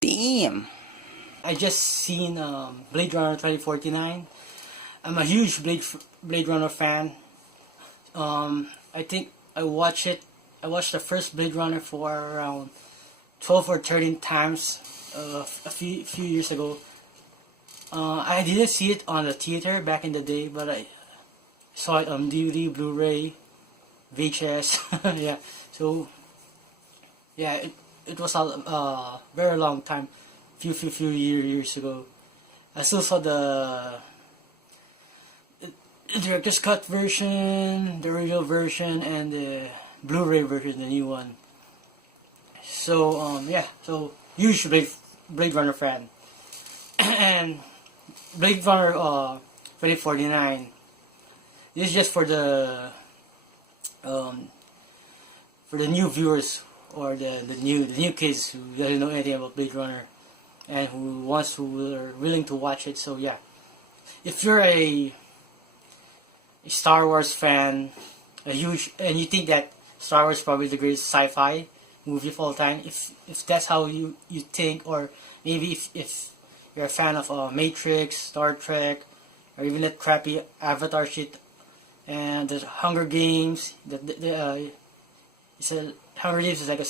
Damn. I just seen Blade Runner 2049. I'm a huge Blade Runner fan. I think I watched it. I watched the first Blade Runner for around 12 or 13 times a few years ago. I didn't see it on the theater back in the day, but I saw it on DVD, Blu-ray, VHS. Yeah. So yeah, it was a very long time, few years ago. I still saw the director's cut version, the original version, and the Blu-ray version, the new one. So yeah, so huge Blade Runner fan. And Blade Runner 2049. This is just for the new viewers, or the new kids who doesn't know anything about Blade Runner and who are willing to watch it. So yeah, if you're a Star Wars fan, and you think that Star Wars is probably the greatest sci-fi movie of all time, if that's how you think, or maybe if you're a fan of Matrix, Star Trek, or even that crappy Avatar shit, and the Hunger Games, Hunger Games is like a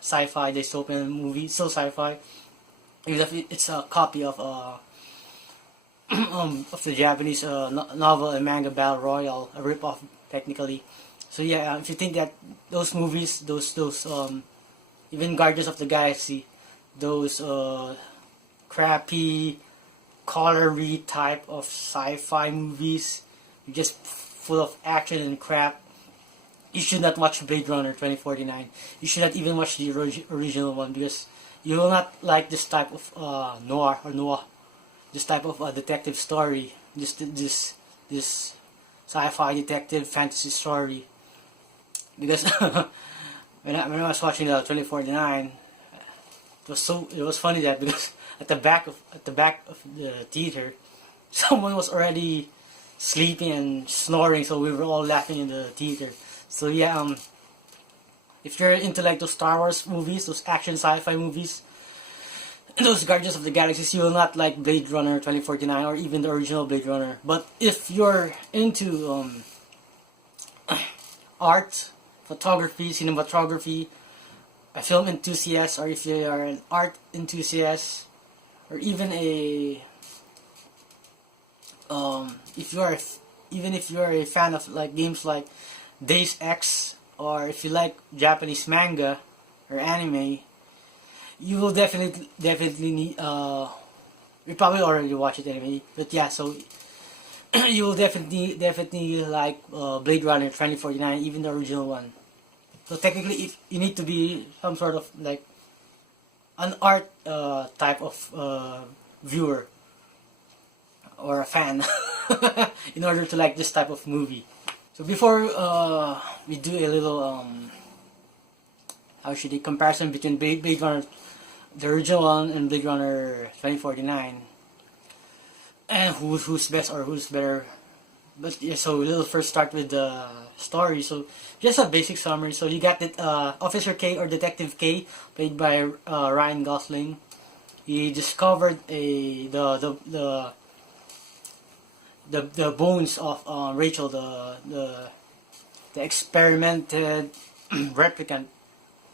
sci-fi dystopian movie, still sci-fi, even if it's a copy of the Japanese novel and manga Battle Royale, a rip-off technically. So yeah, if you think that those movies, those even Guardians of the Galaxy, those crappy, color-read type of sci-fi movies, just full of action and crap, you should not watch Blade Runner 2049. You should not even watch the original one, because you will not like this type of noir, this type of detective story, this sci-fi detective fantasy story. Because when I was watching 2049, it was funny that, because at the back of the theater, someone was already sleeping and snoring, so we were all laughing in the theater. So yeah, if you're into like those Star Wars movies, those action sci-fi movies, those Guardians of the Galaxies, you will not like Blade Runner 2049 or even the original Blade Runner. But if you're into art, photography, cinematography, a film enthusiast, or if you are an art enthusiast, or even if you are a fan of like games like Deus Ex, or if you like Japanese manga or anime, you will definitely need. You probably already watched it anyway, but yeah, so you will definitely like Blade Runner 2049, even the original one. So technically, you need to be some sort of like an art type of viewer or a fan in order to like this type of movie. So before we do a little comparison between Blade Runner, the original one, and Blade Runner 2049, and who's best or who's better. But yeah, so we'll first start with the story. So just a basic summary. So you got that Officer K, or Detective K, played by Ryan Gosling. He discovered the bones of Rachel, the experimented replicant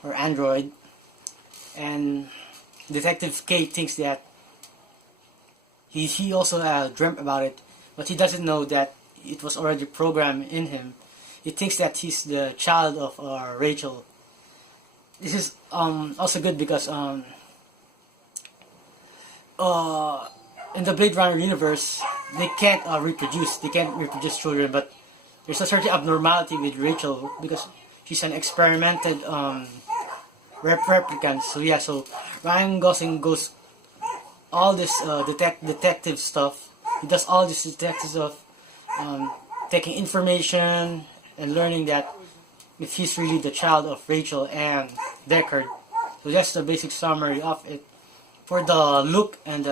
or android, and Detective K thinks that he also dreamt about it, but he doesn't know that it was already programmed in him. He thinks that he's the child of Rachel. This is also good because in the Blade Runner universe, they can't reproduce children, but there's a certain abnormality with Rachel because she's an experimented replicant. So yeah, so Ryan Gosling goes all this detective stuff. He does all this detective stuff, taking information and learning that if he's really the child of Rachel and Deckard. So that's the basic summary of it. For the look and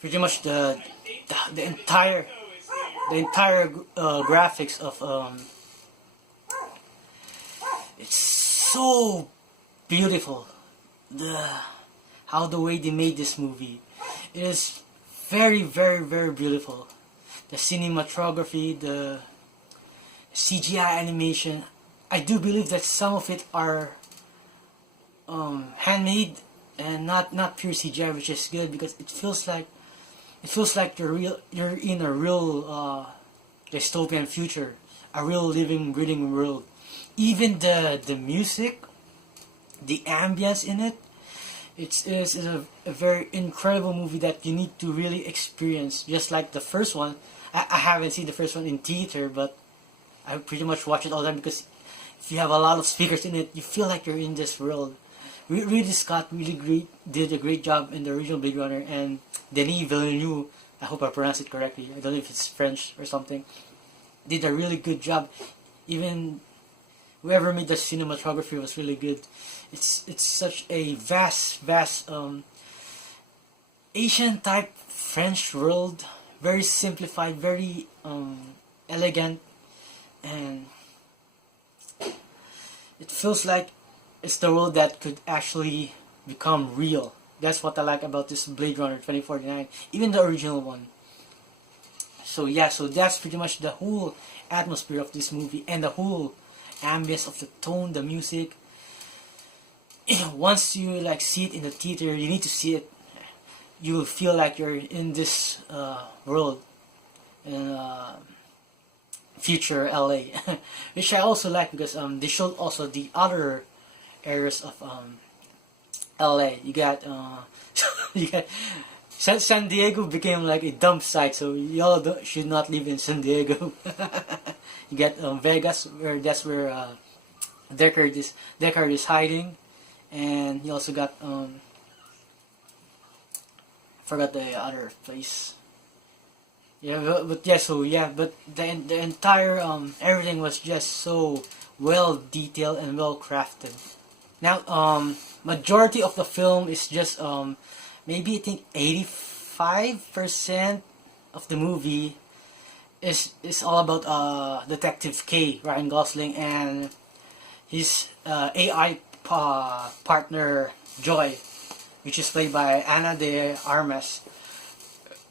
pretty much the entire graphics of it's so beautiful. How the way they made this movie, it is very, very, very beautiful. The cinematography, the CGI animation, I do believe that some of it are handmade and not pure CGI, which is good because it feels like you're in a real dystopian future, a real living, breathing world. Even the music, the ambience in it, it's a very incredible movie that you need to really experience. Just like the first one, I haven't seen the first one in theater, but I pretty much watch it all the time because if you have a lot of speakers in it, you feel like you're in this world. Ridley Scott did a great job in the original Blade Runner, and Denis Villeneuve, I hope I pronounced it correctly, I don't know if it's French or something, did a really good job. Even whoever made the cinematography was really good. It's such a vast Asian type French world, very simplified, very elegant, and it feels like it's the world that could actually become real. That's what I like about this Blade Runner 2049, even the original one. So yeah, so that's pretty much the whole atmosphere of this movie and the whole ambience of the tone, the music. Once you like see it in the theater, you need to see it. You will feel like you're in this world in future LA, which I also like because they showed also the other areas of LA. You got you got San Diego became like a dump site, so y'all should not live in San Diego. You get Vegas, where that's where Deckard is hiding, and you also got forgot the other place. Yeah, but yeah, so yeah, but the entire everything was just so well detailed and well crafted. Now majority of the film is just maybe I think 85% of the movie is all about Detective K, Ryan Gosling, and his AI partner Joy, which is played by Ana de Armas,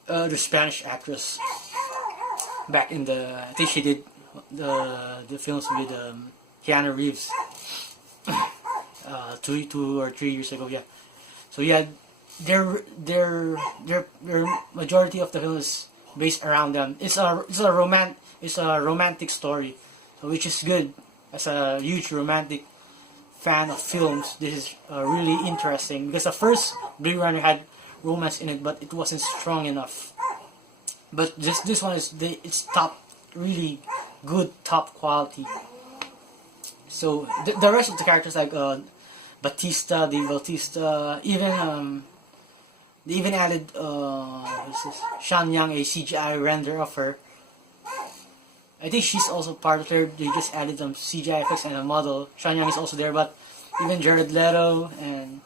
the Spanish actress. Back in the, I think she did the films with Keanu Reeves 2 or 3 years ago. Yeah, so yeah, their majority of the film is based around them. It's a romantic story, so which is good. As a huge romantic fan of films, this is really interesting because the first Blade Runner had romance in it, but it wasn't strong enough. But this one is it's top, really good, top quality. So the rest of the characters like Batista, Dave Bautista, even they even added Shan Yang, a CGI render of her. I think she's also part of it. They just added some CGI effects and a model. Shan Yang is also there, but even Jared Leto and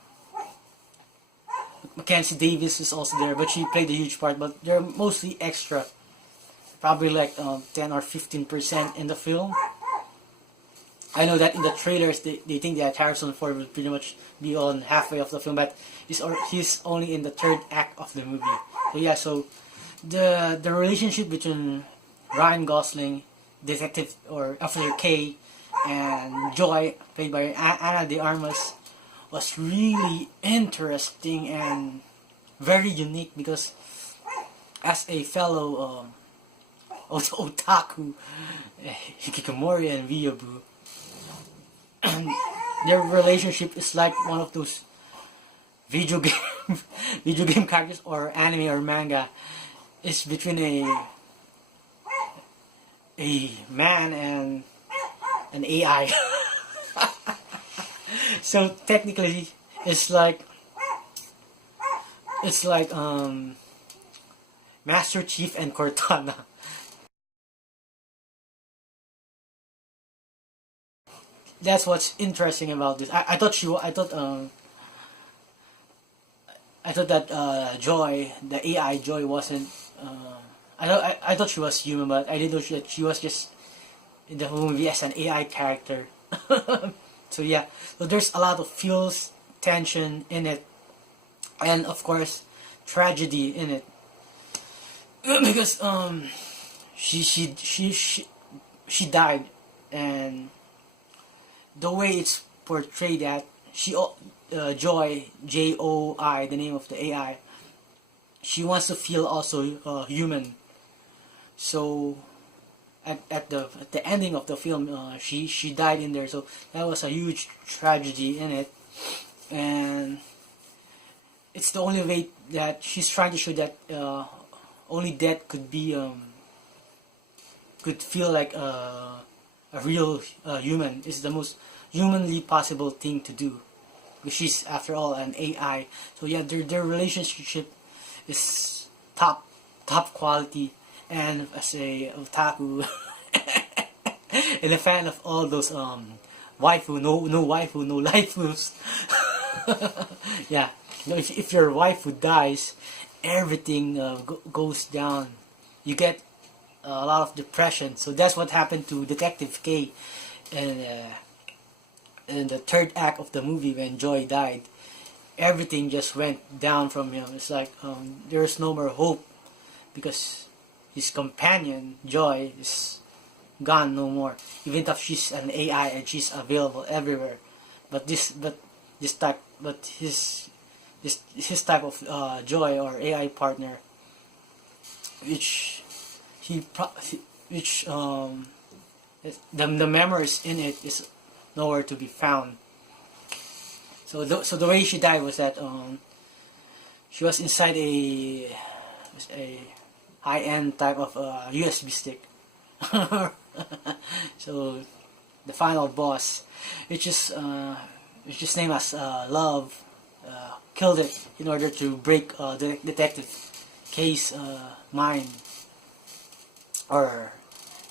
Mackenzie Davis is also there, but she played a huge part. But they're mostly extra, probably like 10 or 15% in the film. I know that in the trailers they think that Harrison Ford will pretty much be on halfway of the film, but he's only in the third act of the movie. So yeah, so the relationship between Ryan Gosling, Detective or Officer K, and Joy, played by Ana de Armas, was really interesting and very unique because as a fellow otaku, Hikikomori and Weeaboo, their relationship is like one of those video game characters or anime or manga. It's between a man and an AI. So technically it's like Master Chief and Cortana. That's what's interesting about this. I thought that Joy, the AI Joy, wasn't. I thought she was human, but I didn't know that she was just in the movie as an AI character. So yeah, so there's a lot of feels, tension in it, and of course tragedy in it. Because she died, and the way it's portrayed, that Joy, Joi, the name of the AI, she wants to feel also human. So at the ending of the film, she died in there. So that was a huge tragedy in it, and it's the only way that she's trying to show that only death could feel like a real human. Is the most humanly possible thing to do, because she's after all an AI. So yeah, their relationship is top quality. And as a otaku and a fan of all those waifu, no waifu, no laifus. Yeah, if your waifu dies, everything goes down. You get a lot of depression. So that's what happened to Detective K in the third act of the movie when Joy died. Everything just went down from him. It's like there's no more hope, because his companion Joy is gone no more. Even if she's an AI and she's available everywhere, but his type of Joy or AI partner, which which the memories in it is nowhere to be found. So the way she died was that she was inside a high-end type of USB stick. So the final boss, which is named as Love, killed it in order to break the Detective K's mind, or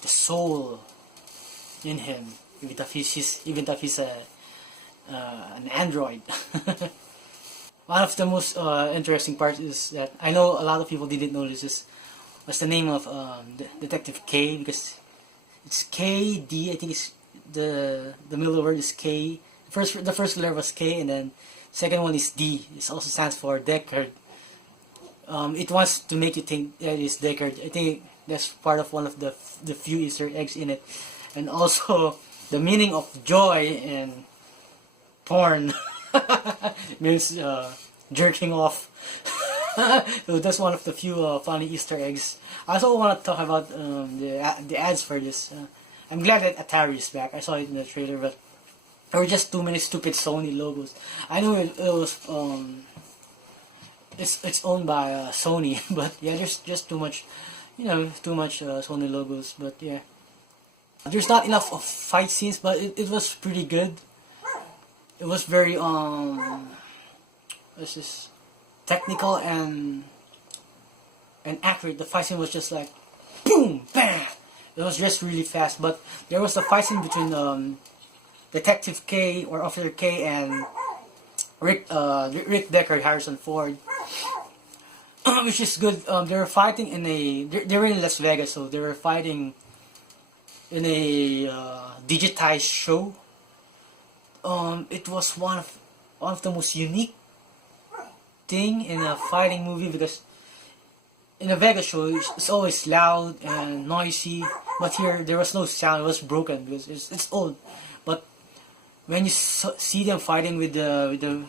the soul in him, even if he's an android. One of the most interesting parts is that I know a lot of people didn't know this was the name of Detective K, because it's KD. I think it's the middle word is K. The first letter was K, and then second one is D. It also stands for Deckard. It wants to make you think that it's Deckard. I think that's part of one of the few Easter eggs in it, and also the meaning of joy in porn means jerking off. So that's one of the few funny Easter eggs. I also want to talk about the ads for this. I'm glad that Atari is back. I saw it in the trailer, but there were just too many stupid Sony logos. I know it was it's owned by Sony, but yeah, there's just too much, too much Sony logos. But yeah, there's not enough of fight scenes, but it was pretty good. It was very what's this, technical and accurate. The fight scene was just like boom, bam. It was just really fast. But there was a fight scene between Detective K or Officer K and Rick Deckard, Harrison Ford, which is good. They were fighting in they were in Las Vegas, so they were fighting in a digitized show. It was one of the most unique thing in a fighting movie, because in a Vegas show it's always loud and noisy, but here there was no sound. It was broken because it's old. But when you see them fighting with the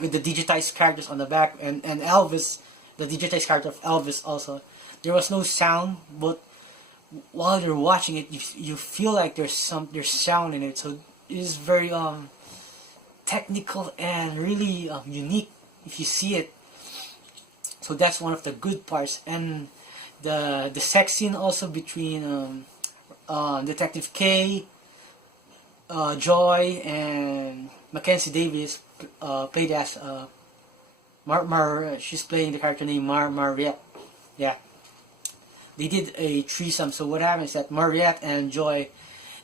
digitized characters on the back, and Elvis, the digitized character of Elvis also, there was no sound, but while you're watching it, you feel like there's sound in it. So it is very technical and really unique if you see it. So that's one of the good parts. And the sex scene also between Detective K, Joy, and Mackenzie Davis, played as she's playing the character named Mariette. Yeah, they did a threesome. So what happens is that Mariette and Joy,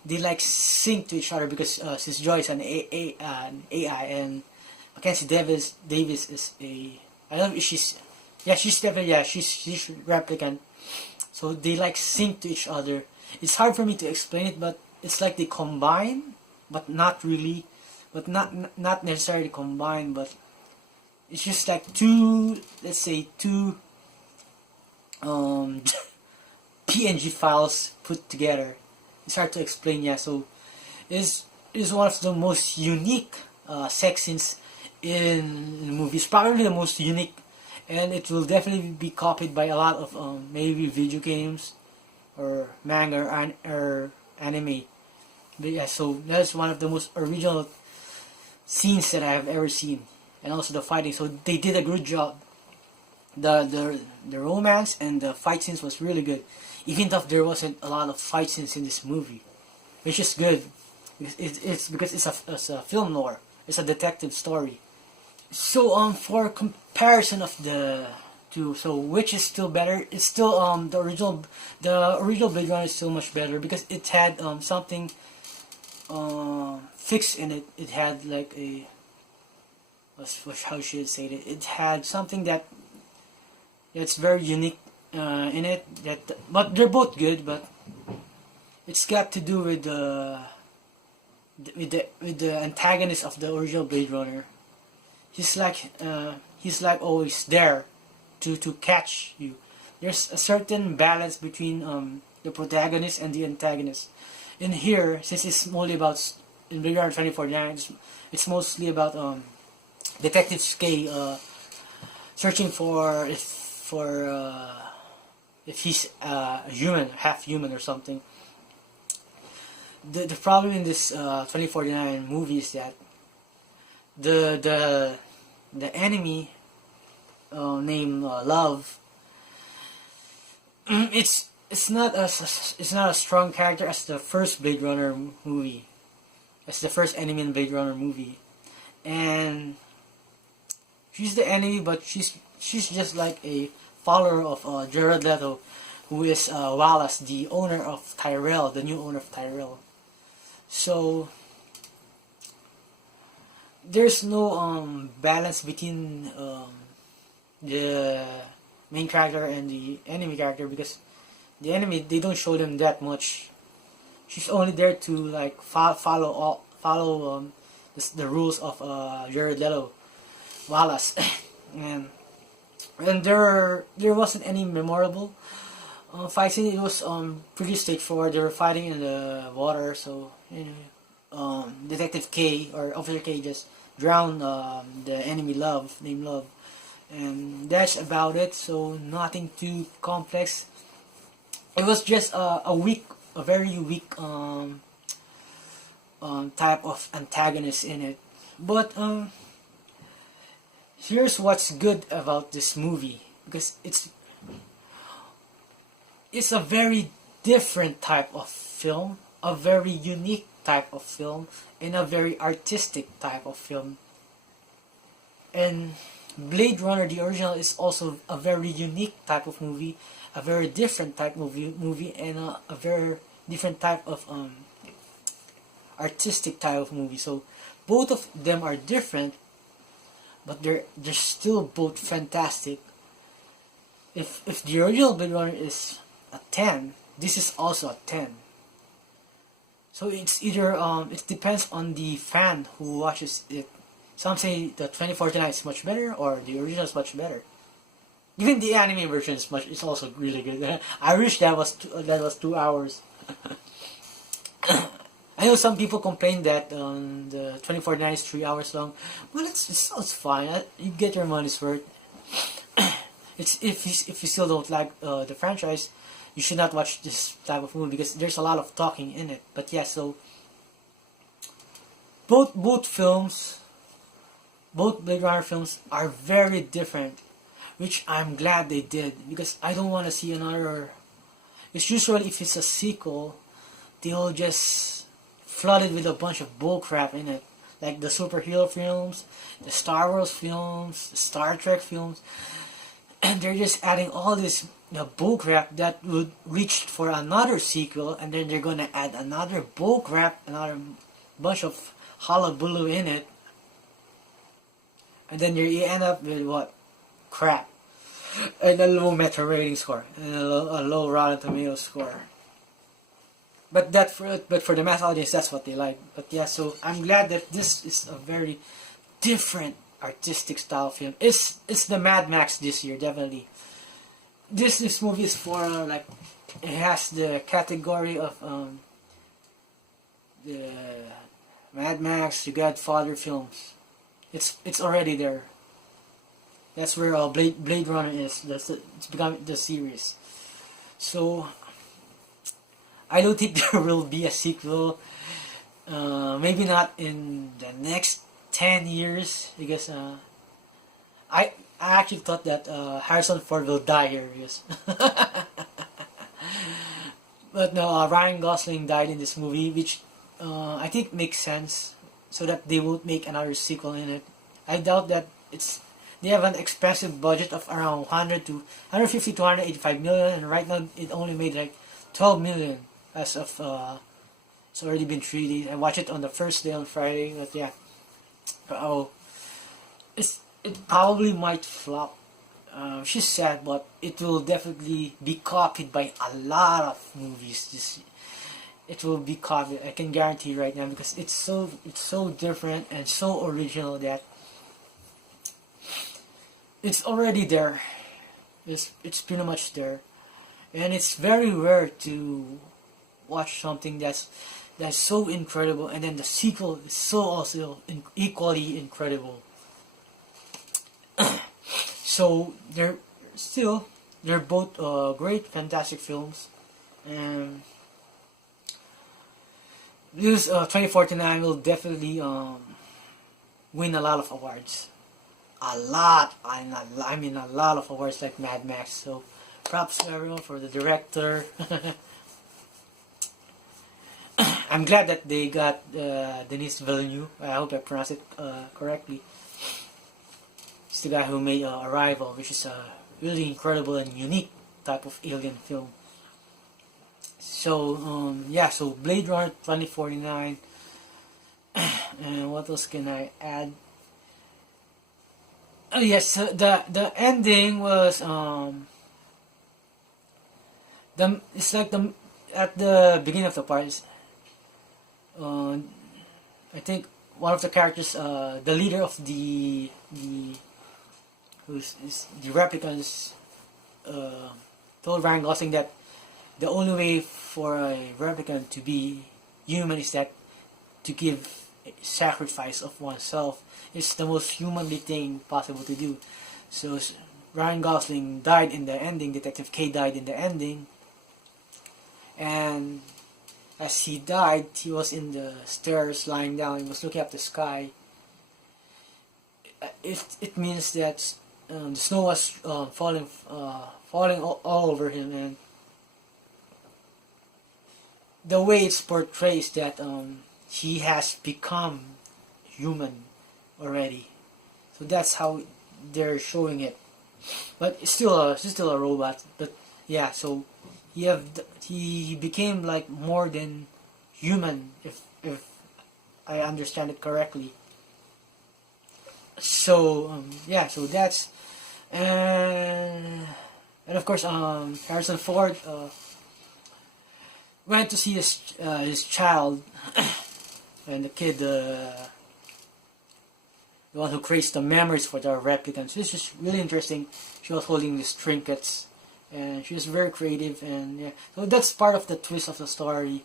they like sync to each other, because since Joy is an AI and Mackenzie Davis is I don't know if she's definitely, she's replicant. So they like sync to each other. It's hard for me to explain it, but it's like they combine but not really, but not necessarily combined, but it's just like two, let's say two PNG files put together. It's hard to explain, yeah. So is one of the most unique sex scenes in movies, probably the most unique, and it will definitely be copied by a lot of maybe video games or manga or anime. But yeah, so that's one of the most original scenes that I have ever seen, and also the fighting. So they did a good job. The romance and the fight scenes was really good, even though there wasn't a lot of fight scenes in this movie, which is good. It's because it's a film noir. It's a detective story. So for comparison of the two, so which is still better? It's still the original Blade Runner is still much better because it had something fixed in it. It had like a how should I say it? It had something that's very unique in it. But they're both good. But it's got to do with the antagonist of the original Blade Runner. He's like always there to catch you. There's a certain balance between the protagonist and the antagonist. In here, since it's mostly about in Blade Runner 2049, it's mostly about Detective K searching for if he's a human, half human or something. The problem in this 2049 movie is that the enemy named Love, it's not a strong character as the first Blade Runner movie, as the first enemy in Blade Runner movie, and she's the enemy, but she's just like a follower of Jared Leto, who is Wallace, the owner of Tyrell, the new owner of Tyrell. So there's no balance between the main character and the enemy character, because the enemy, they don't show them that much. She's only there to like follow the rules of Jared Leto, Wallace, and there wasn't any memorable fight scene. It was pretty straightforward. They were fighting in the water, so Detective K or Officer K just drowned the enemy named Love, and that's about it. So nothing too complex. It was just a very weak type of antagonist in it. But here's what's good about this movie, because it's a very different type of film, a very unique type of film, and a very artistic type of film. And Blade Runner, the original, is also a very unique type of movie, a very different type of movie, and a very different type of artistic type of movie. So both of them are different, but they're still both fantastic. If the original Blade Runner is a 10, this is also a 10. So it's either it depends on the fan who watches it. Some say the 2049 is much better, or the original is much better. Even the anime version is also really good. I wish that was 2 hours. I know some people complain that the 2049 is 3 hours long. Well, it's fine. You get your money's worth. It's if you still don't like the franchise, you should not watch this type of movie because there's a lot of talking in it. But yeah, so both films, both Blade Runner films are very different, which I'm glad they did, because I don't want to see another. It's usually if it's a sequel, they'll just flood it with a bunch of bullcrap in it, like the superhero films, the Star Wars films, the Star Trek films, and they're just adding all this bullcrap that would reach for another sequel, and then they're gonna add another bullcrap, another bunch of hullabaloo in it, and then you end up with what? Crap. And a low Meta rating score, and a low Rotten Tomatoes score. but for the mass audience, that's what they like. But yeah, so I'm glad that this is a very different artistic style film. It's the Mad Max this year, definitely. This movie is for like, it has the category of the Mad Max, the Godfather films. It's already there. That's where Blade Runner is. It's become the series. So I don't think there will be a sequel. Maybe not in the next 10 years, because I actually thought that Harrison Ford will die here. Yes. But no, Ryan Gosling died in this movie, which I think makes sense, so that they won't make another sequel in it. I doubt that they have an expensive budget of around 150 to 185 million, and right now it only made like 12 million as of it's already been 3 days. I watched it on the first day on Friday, but yeah. Oh, it probably might flop. She's sad, but it will definitely be copied by a lot of movies. It will be copied. I can guarantee right now, because it's so different and so original that it's already there. It's pretty much there, and it's very rare to watch something that's so incredible, and then the sequel is so also equally incredible. So they're both great, fantastic films, and this 2049 will definitely win a lot of awards. A lot, I mean a lot of awards like Mad Max. So props to everyone, for the director. I'm glad that they got Denis Villeneuve. I hope I pronounced it correctly. It's the guy who made Arrival, which is a really incredible and unique type of alien film. So yeah, so Blade Runner 2049. And what else can I add? Oh yes, the ending was it's like at the beginning of the part. I think one of the characters, the leader of the replicants, told Ryan Gosling that the only way for a replicant to be human is that to give sacrifice of oneself. It's the most humanly thing possible to do. So Ryan Gosling died in the ending. Detective K died in the ending, and as he died, he was in the stairs, lying down. He was looking up the sky. It means that the snow was falling all over him, and the way it's portrayed that he has become human already. So that's how they're showing it. But it's still a robot. But yeah, so he became like more than human, if I understand it correctly. So yeah, so that's and of course Harrison Ford went to see his child and the kid, the one who creates the memories for the replicants. This is really interesting. She was holding these trinkets, and she was very creative, and yeah. So that's part of the twist of the story.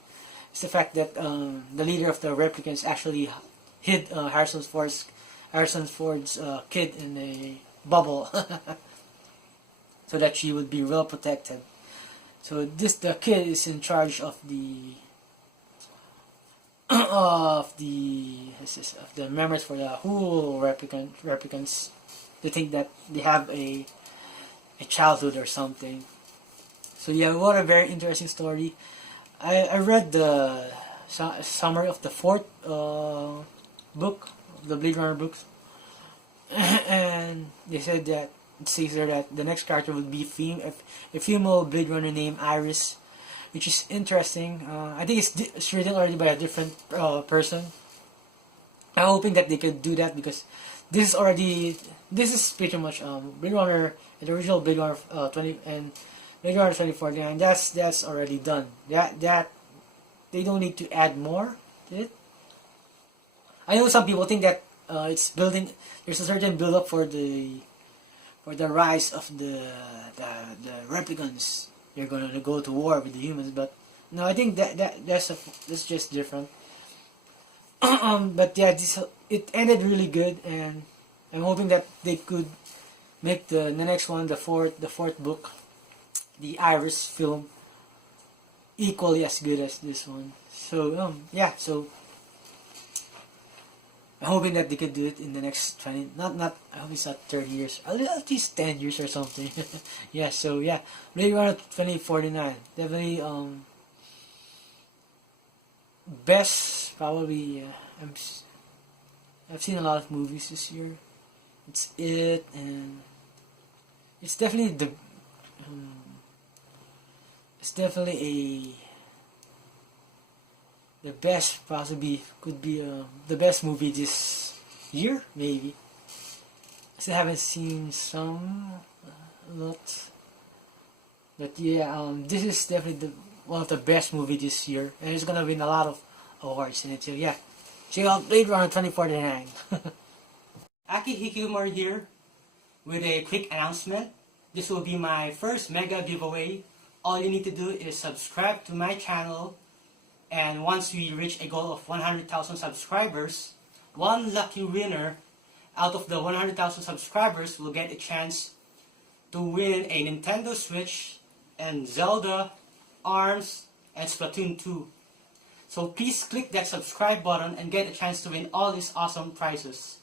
It's the fact that the leader of the replicants actually hid Harrison Ford's kid in a bubble, so that she would be well protected. So the kid is in charge of the memories for the whole replicants. They think that they have a childhood or something. So yeah, what a very interesting story. I read the summary of the fourth book, the Blade Runner books, and they said that it says there that the next character would be a female Blade Runner named Iris, which is interesting. I think it's written already by a different person. I'm hoping that they could do that, because this is pretty much Blade Runner, the original Blade Runner 20 and Blade Runner 2049. That's already done. That they don't need to add more to it. I know some people think that it's building. There's a certain build up for the rise of the replicants. They're gonna go to war with the humans, but no, I think that's just different. But yeah, it ended really good, and I'm hoping that they could make the next one, the fourth book, the Iris film, equally as good as this one. So yeah, so I'm hoping that they could do it in the next 20, not I hope it's not 30 years, at least 10 years or something. Yeah, so yeah, Blade Runner 2049, definitely best probably. I've seen a lot of movies this year. It's it, and it's definitely the best, possibly could be the best movie this year, maybe. I still haven't seen some lot, but yeah, this is definitely one of the best movie this year, and it's gonna win a lot of awards in it too. Yeah, check out Blade Runner 2049. Aki Hikikomori here with a quick announcement. This will be my first mega giveaway. All you need to do is subscribe to my channel, and once we reach a goal of 100,000 subscribers, one lucky winner out of the 100,000 subscribers will get a chance to win a Nintendo Switch and Zelda, ARMS, and Splatoon 2. So please click that subscribe button and get a chance to win all these awesome prizes.